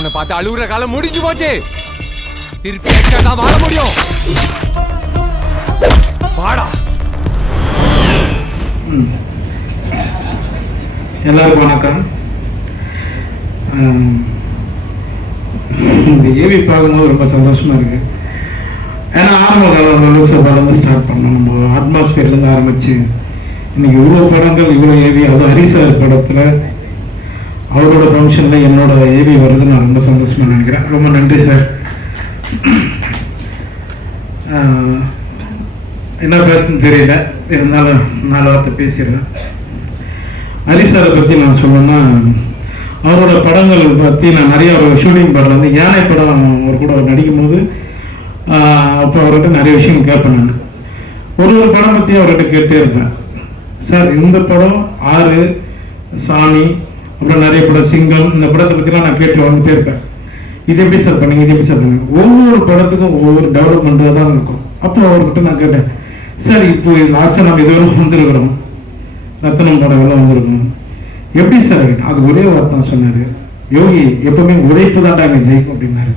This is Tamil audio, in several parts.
இவனை பார்த்து அழுகுற காலம் முடிஞ்சு போச்சு. திருப்பி எக்ஸ்ட்ரா தான் வாழ முடியும்? வாடா. எல்லாருக்கும் வணக்கம். இந்த ஏவி பார்க்கும்போது ரொம்ப சந்தோஷமா இருக்கு. ஏன்னா ஆரம்ப காலம் லூசபாலேருந்து ஸ்டார்ட் பண்ணோம். நம்ம அட்மாஸ்பியர்லேருந்து ஆரம்பிச்சு இன்னைக்கு இவ்வளோ படங்கள் இவ்வளோ ஏவி அதுவும் ஹரிசார் படத்தில் அவரோட ஃபங்க்ஷனில் என்னோட ஏவி வருது. நான் ரொம்ப சந்தோஷமாக நினைக்கிறேன். ரொம்ப நன்றி சார் என்ன பேசுன்னு தெரியல. இருந்தாலும் நாலு வார்த்தை பேசிடுறேன். ஹரிசாரை பற்றி நான் சொல்லணும்னா அவரோட படங்கள் பற்றி நான் நிறைய ஒரு ஷூட்டிங் படம் வந்து யானை படம் அவர் கூட நடிக்கும்போது அப்போ அவர்கிட்ட நிறைய விஷயம் கேட்பேன் நான். ஒரு ஒரு படம் பற்றி அவர்கிட்ட கேட்டே இருப்பேன். சார் இந்த படம் ஆறு சாமி அப்புறம் நிறைய படம் சிங்கம் இந்த படத்தை பற்றிலாம் நான் கேட்டு வந்துட்டே இருப்பேன். இது எப்படி சார் பண்ணீங்க இது எப்படி சார் பண்ணுங்க? ஒவ்வொரு படத்துக்கும் ஒவ்வொரு டெவலப்மெண்ட்டாக தான் இருக்கும். அப்போ அவர்கிட்ட நான் கேட்டேன் சார் இப்போ லாஸ்ட்டாக நம்ம இதுவரை வந்திருக்கிறோம். ரத்தனம் படம் எல்லாம் வந்திருக்கும். எப்படி சார் அப்படின்னு அது ஒரே வார்த்தை சொன்னார். யோகி எப்பவுமே உழைப்பு தான்டா ஜெயிக்கும் அப்படின்னாரு.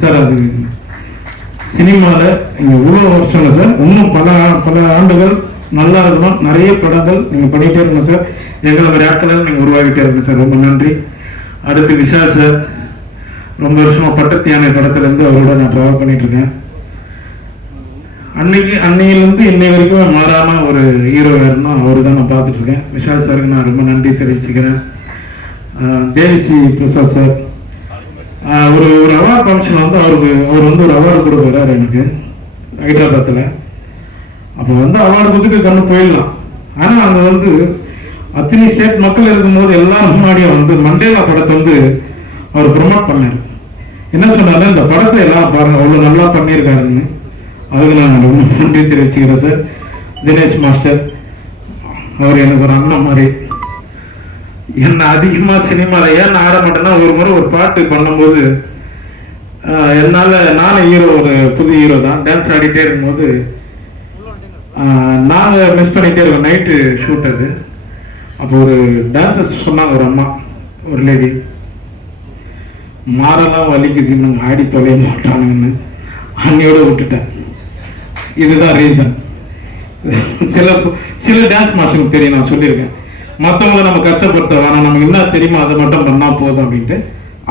சார் அது சினிமாவில் இங்கே இவ்வளோ வருஷம் சார் இன்னும் பல பல ஆண்டுகள் நல்லா இருக்கணும். நிறைய படங்கள் நீங்கள் பண்ணிகிட்டே இருக்கணும் சார் எங்களை மாதிரி ஆட்களை நீங்கள் உருவாகிட்டே இருக்கணும் சார் ரொம்ப நன்றி. அடுத்து விஷால் சார் ரொம்ப வருஷமாக பட்டத்து யானை படத்துலேருந்து அவரோட நான் ட்ராவல் பண்ணிகிட்ருக்கேன் அன்னைக்கு அன்னையிலேருந்து இன்னை வரைக்கும் மாறாமல் ஒரு ஹீரோ யாருன்னா அவர் தான் நான் பார்த்துட்ருக்கேன் விஷால் சாருக்கு நான் ரொம்ப நன்றி தெரிவிச்சுக்கிறேன். தேவிசி தேவிஸ்ரீ பிரசாத் சார் ஒரு ஒரு அவார்டு ஃபங்க்ஷன் வந்து அவருக்கு அவர் வந்து ஒரு அவார்டு கொடுக்குறாரு எனக்கு. ஹைதராபாத்தில் அப்போ வந்து அவார்டு கொடுத்துட்டு கண்ணு போயிடலாம். ஆனால் அங்கே வந்து அத்தனை ஸ்டேட் மக்கள் இருக்கும்போது எல்லாரும் முன்னாடியும் வந்து மண்டேலா படத்தை வந்து அவர் ப்ரொமோட் பண்ணார். என்ன சொன்னாரு இந்த படத்தை எல்லாம் பாருங்க அவ்வளோ நல்லா பண்ணியிருக்காருன்னு. அதுக்கு நான் ரொம்ப நன்றி தெரிவிச்சுக்கிறேன் சார் தினேஷ் மாஸ்டர் அவர் எனக்கு ஒரு அண்ணன் மாதிரி. என்ன அதிகமாக சினிமாவில் ஏன் ஆட மாட்டேன்னா ஒரு முறை ஒரு பாட்டு பண்ணும்போது என்னால் நானும் ஹீரோ ஒரு புது ஹீரோ தான். டான்ஸ் ஆடிட்டே இருக்கும்போது நாங்கள் மிஸ் பண்ணிகிட்டே இருக்கோம். நைட்டு ஷூட் அது. அப்போ ஒரு டான்சர்ஸ் சொன்னாங்க ஒரு அம்மா ஒரு லேடி மாறெல்லாம் வலிக்குது நாங்கள் ஆடி தொலைய மாட்டானுங்கன்னு. அன்னையோட விட்டுட்டேன். இதுதான் ரீசன் சில சில டான்ஸ் மாஸ்டருக்கு தெரியும் நான் சொல்லியிருக்கேன். மற்றவங்க நம்ம கஷ்டப்படுத்த வேணாம். நமக்கு என்ன தெரியுமோ அதை மட்டும் பண்ணால் போதும் அப்படின்ட்டு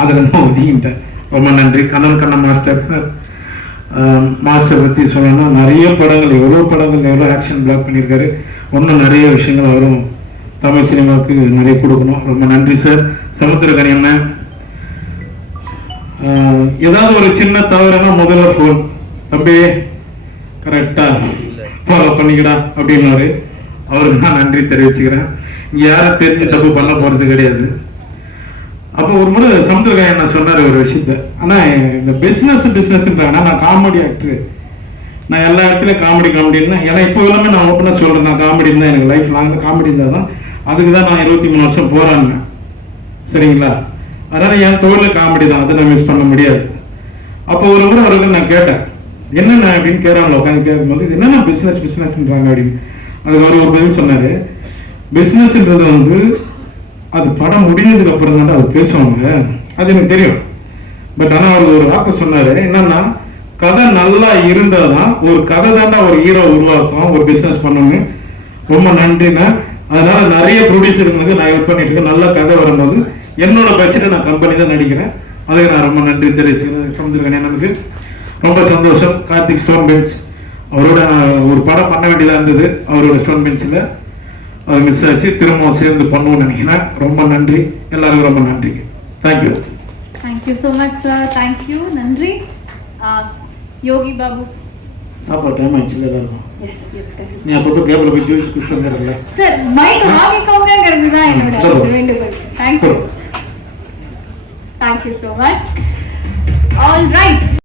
அதில் நான் ஒதுங்கிட்டேன். ரொம்ப நன்றி. Kannan Kannan master sir master பற்றி சொல்லணும்னா நிறைய படங்கள் எவ்வளோ படங்கள் எவ்வளோ ஆக்ஷன் பிளாக் பண்ணியிருக்காரு. இன்னும் நிறைய விஷயங்கள் அவரும் தமிழ் சினிமாவுக்கு நிறைய கொடுக்கணும். ரொம்ப நன்றி சார் சமுத்திரகனி அண்ணன் ஏதாவது ஒரு சின்ன தவறுனா முதல்ல ஃபோன் தம்பி கரெக்டாக ஃபாலோ பண்ணிக்கடா அப்படின்னாரு. அவருக்கு நான் நன்றி தெரிவிச்சுக்கிறேன். இங்க யாரும் தெரிஞ்சு தப்பு பண்ண போகிறது கிடையாது. அப்போ ஒரு முறை சமுத்திரகாய் என்ன சொன்னார் ஒரு விஷயத்த. ஆனால் இந்த பிஸ்னஸ் பிஸ்னஸ்ன்றாங்க நான் காமெடி ஆக்டர் நான் எல்லா இடத்துலையும் காமெடி காமெடினா ஏன்னா இப்போ எல்லாமே நான் ஓப்பனாக சொல்கிறேன் நான் காமெடி இருந்தால் எனக்கு லைஃப் லாங்கில் காமெடி இருந்தால் தான். அதுக்கு தான் நான் இருபத்தி மூணு வருஷம் போகிறாங்க சரிங்களா? அதனால் என் தொழில் காமெடி தான். அதை நான் மிஸ் பண்ண முடியாது. அப்போ ஒரு முறை அவருக்கு நான் கேட்டேன். என்னென்ன அப்படின்னு கேட்குறாங்களோ உட்காந்து கேட்கும்போது இது என்னென்ன பிஸ்னஸ் பிஸ்னஸ்ன்றாங்க அப்படின்னு. அதுக்கு அவர் ஒரு பதில் சொன்னார். பிஸ்னஸ்ன்றது வந்து அது படம் முடிஞ்சதுக்கு அப்புறம் தான் அது பேசுவாங்க. அது எனக்கு தெரியும். பட் ஆனால் அவர் ஒரு வார்த்தை சொன்னார் என்னன்னா கதை நல்லா இருந்தால் தான் ஒரு கதை தாண்டா ஒரு ஹீரோ உருவாக்கும் ஒரு பிஸ்னஸ் பண்ணணும் ரொம்ப நன்றிண்ணா. அதனால நிறைய ப்ரொடியூசருங்களுக்கு நான் ஹெல்ப் பண்ணிட்டு இருக்கேன். நல்ல கதை வரும்போது என்னோட பட்ஜெட்டை நான் கம்பெனி தான் நடிக்கிறேன். அதுக்கு நான் ரொம்ப நன்றி தெரிவிச்சு சமுத்திரகன் எனக்கு ரொம்ப சந்தோஷம். கார்த்திக் ஸ்டோன் பெஞ்ச் அவரோட நான் ஒரு படம் பண்ண வேண்டியதாக இருந்தது. அவரோட ஸ்டோன் பெஞ்சில் மிஸ் ஆச்சு. திரும்பவும் சேர்ந்து பண்ணுவோம்னு நினைக்கிறேன். ரொம்ப நன்றி. எல்லாருக்கும் ரொம்ப நன்றி. Thank you thank you so much sir thank you நன்றி. யோகி பாபு. சாப்பாடு டைம் ஆயிடுச்சு எல்லாருக்கும்? எஸ் எஸ் நீ அப்பப்போ கேபிள் போய் ஜூஸ் குடிச்சு வந்துடுறல. சார் மைக் வாங்கிக்கோங்கிறது தான் என்னோட சொல்லுங்க. வேண்டுகோள். Thank you thank you so much all right